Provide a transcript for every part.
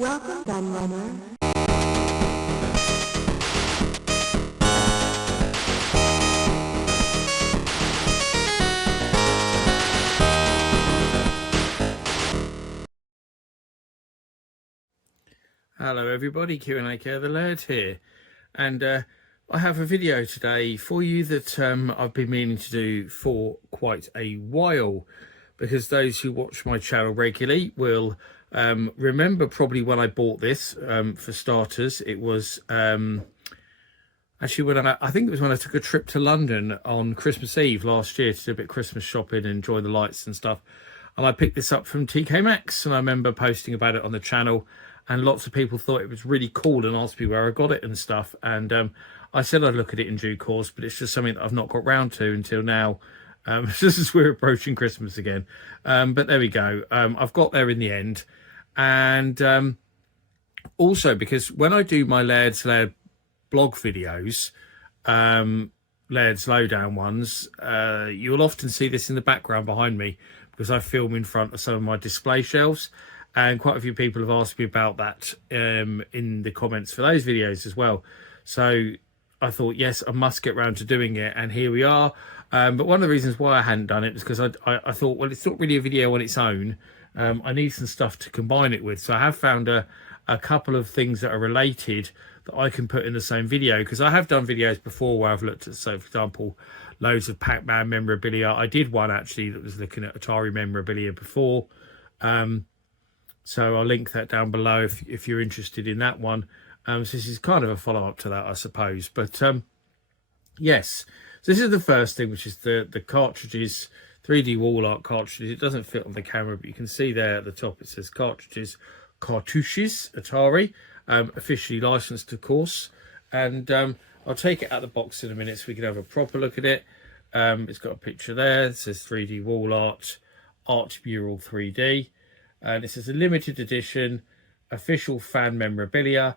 Welcome, gun runner. Hello everybody, Q&A the Laird here, and I have a video today for you that I've been meaning to do for quite a while, because those who watch my channel regularly will remember probably when I bought this. For starters, it was actually when I think it was when I took a trip to London on Christmas Eve last year to do a bit of Christmas shopping and enjoy the lights and stuff, and I picked this up from TK Maxx, and I remember posting about it on the channel, and lots of people thought it was really cool and asked me where I got it and stuff, and I said I'd look at it in due course, but it's just something that I've not got round to until now, just as we're approaching Christmas again. But there we go. I've got there in the end. And also because when I do my Laird's Laird blog videos, Laird's Lowdown ones, you'll often see this in the background behind me, because I film in front of some of my display shelves, and quite a few people have asked me about that in the comments for those videos as well. So I thought, yes, I must get round to doing it, and here we are. But one of the reasons why I hadn't done it was because I thought, well, it's not really a video on its own. I need some stuff to combine it with. So I have found a couple of things that are related that I can put in the same video, because I have done videos before where I've looked at, so for example, loads of Pac-Man memorabilia. I did one actually that was looking at Atari memorabilia before. So I'll link that down below if you're interested in that one. So this is kind of a follow-up to that, I suppose. But yes, so this is the first thing, which is the cartridges, 3D wall art cartridges. It doesn't fit on the camera, but you can see there at the top it says cartridges, cartouches, Atari, officially licensed, of course. And I'll take it out of the box in a minute so we can have a proper look at it. It's got a picture there. It says 3D wall art, art mural 3D. And this is a limited edition, official fan memorabilia.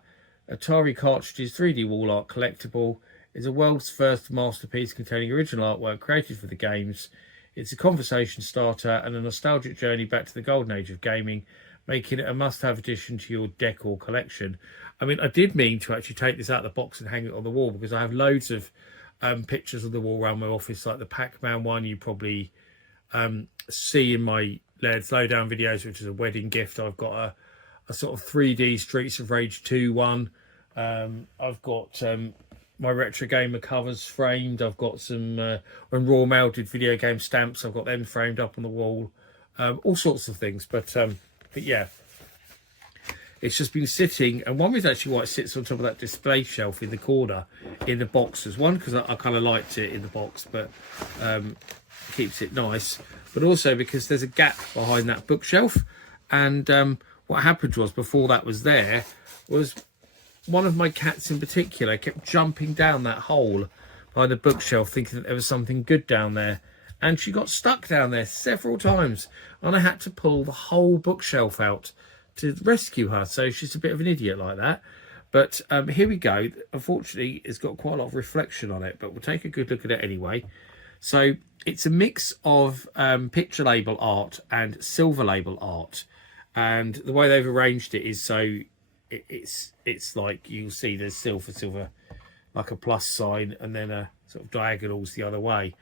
Atari Cartridges 3D wall art collectible is a world's first masterpiece containing original artwork created for the games. It's a conversation starter and a nostalgic journey back to the golden age of gaming, making it a must-have addition to your decor collection. I mean, I did mean to actually take this out of the box and hang it on the wall, because I have loads of pictures of the wall around my office, like the Pac-Man one you probably see in my Laird's Lowdown videos, which is a wedding gift. I've got a sort of 3D Streets of Rage 2 one. I've got my Retro Gamer covers framed. I've got some when Raw Mail did video game stamps, I've got them framed up on the wall. All sorts of things, but yeah, it's just been sitting, and one is actually why it sits on top of that display shelf in the corner in the boxes. One, because I kind of liked it in the box, but keeps it nice, but also because there's a gap behind that bookshelf. And what happened was, before that was there, was one of my cats in particular kept jumping down that hole by the bookshelf, thinking that there was something good down there, and she got stuck down there several times, and I had to pull the whole bookshelf out to rescue her. So she's a bit of an idiot like that. But here we go. Unfortunately, it's got quite a lot of reflection on it, but we'll take a good look at it anyway. So it's a mix of picture label art and silver label art, and the way they've arranged it is so it's like, you'll see there's silver like a plus sign, and then a sort of diagonals the other way.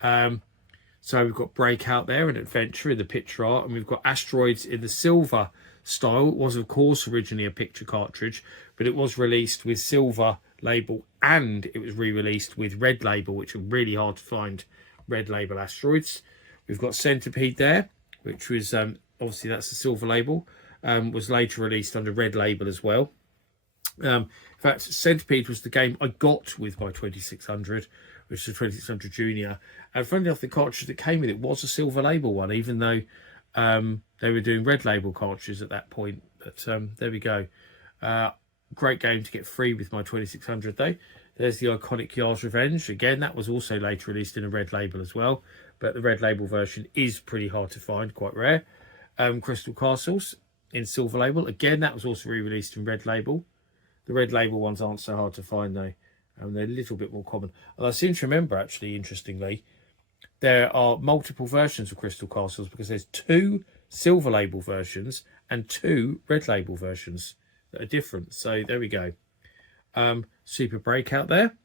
So we've got Breakout there and Adventure in the picture art, and we've got Asteroids in the silver style. It was, of course, originally a picture cartridge, but it was released with silver label, and it was re-released with red label, which are really hard to find, red label Asteroids. We've got Centipede there, which was obviously that's a silver label, was later released under red label as well. In fact, Centipede was the game I got with my 2600, which is a 2600 Junior, and funny enough, the cartridge that came with it was a silver label one, even though they were doing red label cartridges at that point. But there we go. Great game to get free with my 2600 though. There's the iconic Yar's Revenge. Again, that was also later released in a red label as well, but the red label version is pretty hard to find, quite rare. Crystal Castles in silver label. Again, that was also re-released in red label. The red label ones aren't so hard to find though. They're a little bit more common. And I seem to remember, actually, interestingly, there are multiple versions of Crystal Castles, because there's 2 silver label versions and 2 red label versions that are different. So there we go. Super Breakout there,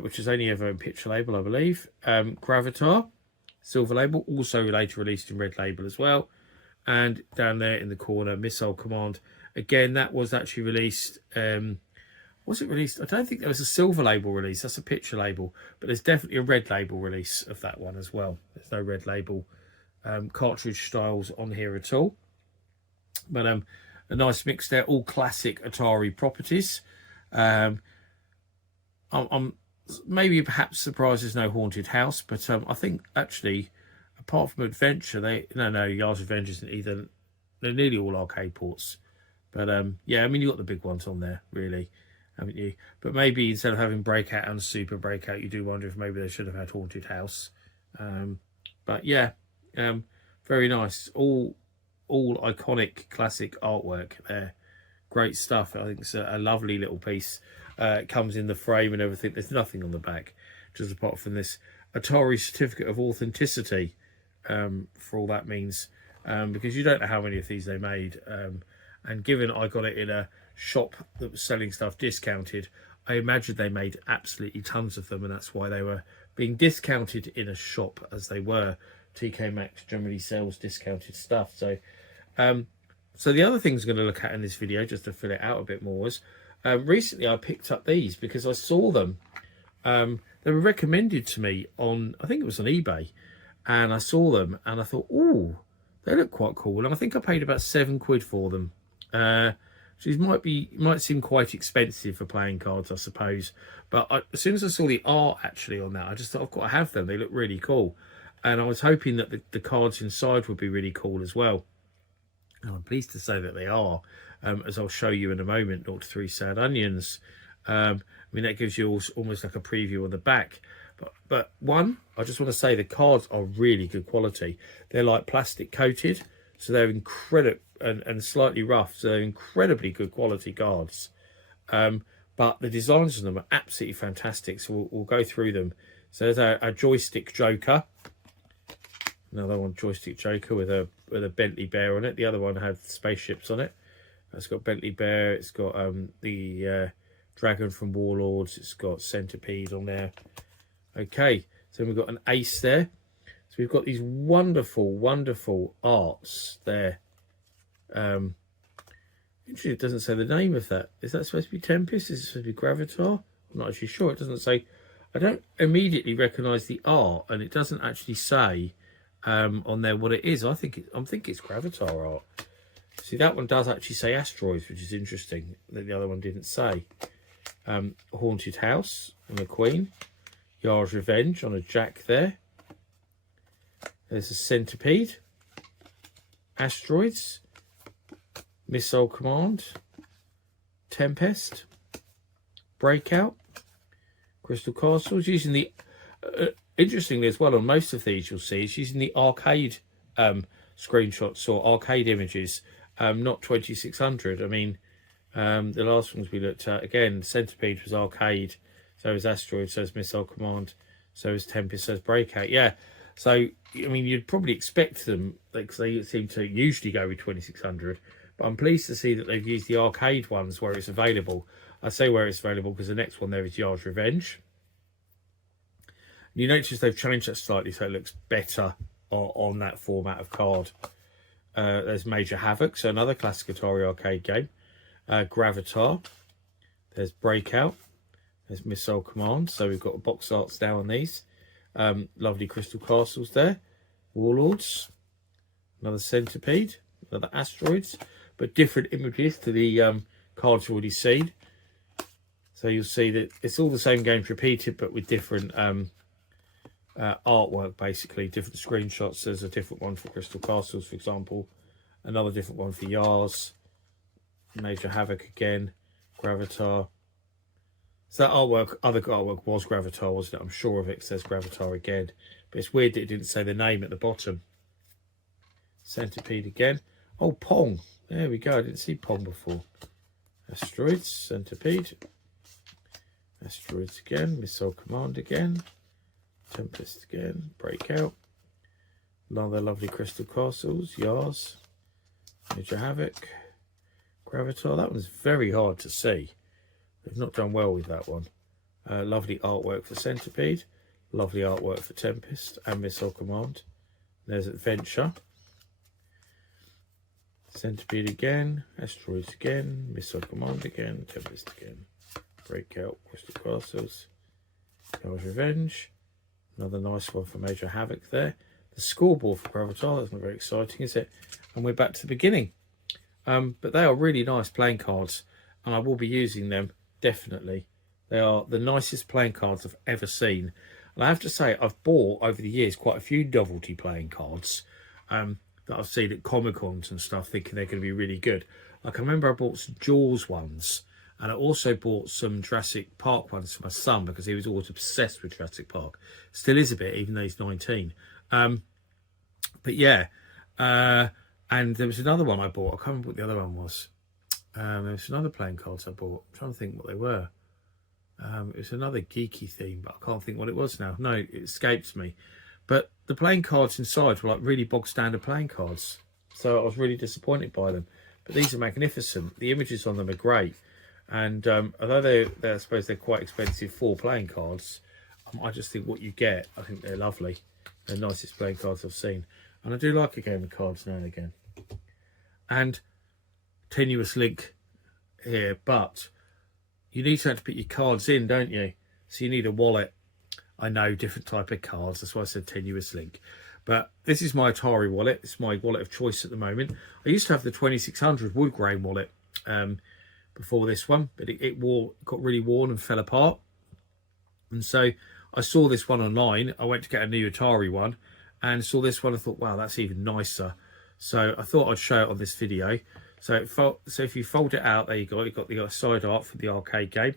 which is only ever in picture label, I believe. Gravatar, silver label, also later released in red label as well. And down there in the corner, Missile Command. Again, that was actually released. Was it released? I don't think there was a silver label release. That's a picture label. But there's definitely a red label release of that one as well. There's no red label cartridge styles on here at all. But a nice mix there. All classic Atari properties. I'm maybe perhaps surprised there's no Haunted House. But I think actually, apart from Adventure, Yard's Revenge isn't either. They're nearly all arcade ports. But yeah, I mean, you've got the big ones on there, really, haven't you? But maybe instead of having Breakout and Super Breakout, you do wonder if maybe they should have had Haunted House. But yeah, very nice. All iconic classic artwork there. Great stuff. I think it's a lovely little piece. It comes in the frame and everything. There's nothing on the back, just apart from this Atari certificate of authenticity, for all that means, because you don't know how many of these they made. And given I got it in a shop that was selling stuff discounted, I imagine they made absolutely tons of them, and that's why they were being discounted in a shop as they were. TK Maxx generally sells discounted stuff. So so the other things I'm going to look at in this video, just to fill it out a bit more, was recently I picked up these because I saw them. They were recommended to me on, I think it was on eBay, and I saw them and I thought, oh, they look quite cool. And I think I paid about £7 for them. Which might seem quite expensive for playing cards, I suppose. But as soon as I saw the art actually on that, I just thought, I've got to have them. They look really cool. And I was hoping that the cards inside would be really cool as well. And I'm pleased to say that they are, as I'll show you in a moment. 0 to 3 Sad Onions. I mean, that gives you almost like a preview on the back. But one, I just want to say the cards are really good quality. They're like plastic coated, so they're incredible and slightly rough. So they're incredibly good quality cards. But the designs on them are absolutely fantastic. So we'll go through them. So there's a joystick Joker. Another one, joystick Joker with a Bentley Bear on it. The other one had spaceships on it. It's got Bentley Bear. It's got the Dragon from Warlords. It's got Centipede on there. Okay, so we've got an ace there. So we've got these wonderful, wonderful arts there. Interesting, it doesn't say the name of that. Is that supposed to be Tempest? Is it supposed to be Gravatar? I'm not actually sure. It doesn't say. I don't immediately recognise the art, and it doesn't actually say on there what it is. I think it's Gravatar art. See, that one does actually say Asteroids, which is interesting that the other one didn't say. Haunted House on a Queen. Yard's Revenge on a Jack there. There's a Centipede. Asteroids. Missile Command. Tempest. Breakout. Crystal Castles. Using the... interestingly as well, on most of these you'll see, it's using the arcade screenshots or arcade images, not 2600. I mean, the last ones we looked at, again, Centipede was arcade, so is Asteroid, so is Missile Command, so is Tempest, so is Breakout. Yeah, so, I mean, you'd probably expect them, because they seem to usually go with 2600, but I'm pleased to see that they've used the arcade ones where it's available. I say where it's available because the next one there is Yard's Revenge. You notice they've changed that slightly so it looks better on that format of card. There's Major Havoc, so another classic Atari arcade game. Gravatar. There's Breakout. There's Missile Command. So we've got box arts now on these. Lovely Crystal Castles there. Warlords. Another Centipede. Another Asteroids. But different images to the cards you've already seen. So you'll see that it's all the same games repeated, but with different... artwork, basically different screenshots. There's a different one for Crystal Castles, for example, another different one for Yars, Major Havoc again, Gravatar. So that artwork, other artwork was Gravatar, wasn't it? I'm sure of it. It says Gravatar again, but it's weird that it didn't say the name at the bottom. Centipede again. Oh, Pong. There we go. I didn't see Pong before. Asteroids, Centipede. Asteroids again. Missile Command again. Tempest again, Breakout, another lovely Crystal Castles, Yars, Major Havoc, Gravatar. That one's very hard to see. They've not done well with that one. Lovely artwork for Centipede. Lovely artwork for Tempest and Missile Command. There's Adventure. Centipede again. Asteroids again. Missile Command again. Tempest again. Breakout. Crystal Castles. Hell's Revenge. Another nice one for Major Havoc there. The scoreboard for Gravatar. That's not very exciting, is it? And we're back to the beginning. But they are really nice playing cards. And I will be using them, definitely. They are the nicest playing cards I've ever seen. And I have to say, I've bought over the years quite a few novelty playing cards that I've seen at Comic-Cons and stuff, thinking they're going to be really good. Like I remember I bought some Jaws ones, and I also bought some Jurassic Park ones for my son because he was always obsessed with Jurassic Park. Still is a bit, even though he's 19. But yeah, and there was another one I bought. I can't remember what the other one was. There was some other playing cards I bought. I'm trying to think what they were. It was another geeky theme, but I can't think what it was now. No, it escapes me. But the playing cards inside were like really bog standard playing cards. So I was really disappointed by them. But these are magnificent. The images on them are great. And although I suppose they're quite expensive for playing cards, I just think what you get, I think they're lovely. They're the nicest playing cards I've seen. And I do like a game of cards now and again. And tenuous link here, but you need something to put your cards in, don't you? So you need a wallet. I know, different type of cards. That's why I said tenuous link. But this is my Atari wallet. It's my wallet of choice at the moment. I used to have the 2600 wood grain wallet before this one, but it got really worn and fell apart. And so I saw this one online. I went to get a new Atari one and saw this one. I thought, wow, that's even nicer. So I thought I'd show it on this video. So if you fold it out, there you go. You've got the side art for the arcade game.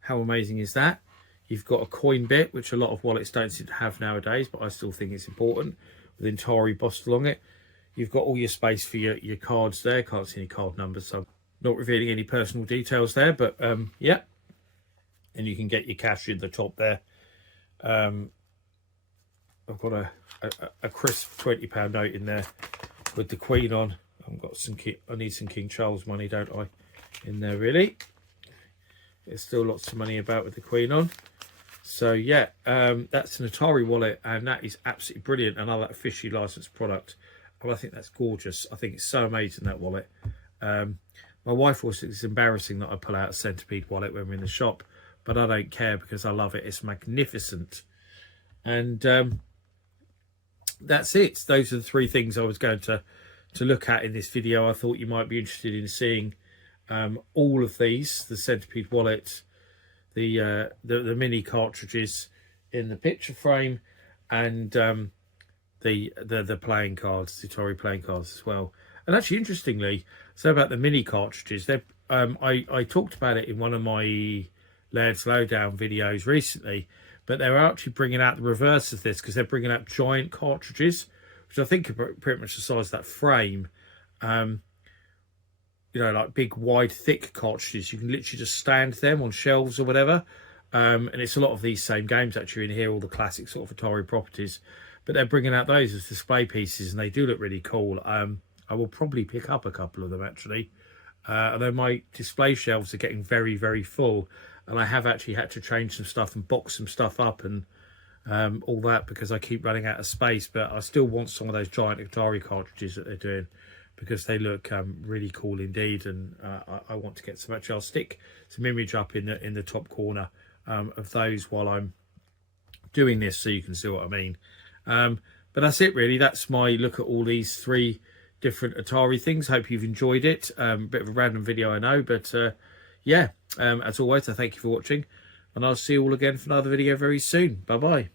How amazing is that? You've got a coin bit, which a lot of wallets don't seem to have nowadays, but I still think it's important, with Atari embossed along it. You've got all your space for your cards there. Can't see any card numbers, so I'm not revealing any personal details there, but yeah. And you can get your cash in the top there. I've got a crisp £20 note in there with the Queen on. I've got some I need some King Charles money, don't I? In there, really. There's still lots of money about with the Queen on. So yeah, that's an Atari wallet, and that is absolutely brilliant. Another officially licensed product. And I think that's gorgeous. I think it's so amazing, that wallet. My wife always thinks it's embarrassing that I pull out a Centipede wallet when we're in the shop, but I don't care because I love it. It's magnificent. And that's it. Those are the three things I was going to look at in this video. I thought you might be interested in seeing all of these: the Centipede wallet, the mini cartridges in the picture frame, and the playing cards, the Atari playing cards as well. And actually, interestingly, so about the mini cartridges, I talked about it in one of my Laird's Lowdown videos recently, but they're actually bringing out the reverse of this, because they're bringing out giant cartridges, which I think are pretty much the size of that frame. You know, like big, wide, thick cartridges. You can literally just stand them on shelves or whatever. And it's a lot of these same games actually in here, all the classic sort of Atari properties. But they're bringing out those as display pieces, and they do look really cool. I will probably pick up a couple of them actually. Although my display shelves are getting very, very full, and I have actually had to change some stuff and box some stuff up and all that, because I keep running out of space. But I still want some of those giant Atari cartridges that they're doing, because they look really cool indeed, and I want to get some. Actually, I'll stick some image up in the top corner of those while I'm doing this, so you can see what I mean. But that's it really. That's my look at all these three different Atari things. Hope you've enjoyed it. Bit of a random video, I know, but yeah, as always, I thank you for watching, and I'll see you all again for another video very soon. Bye bye.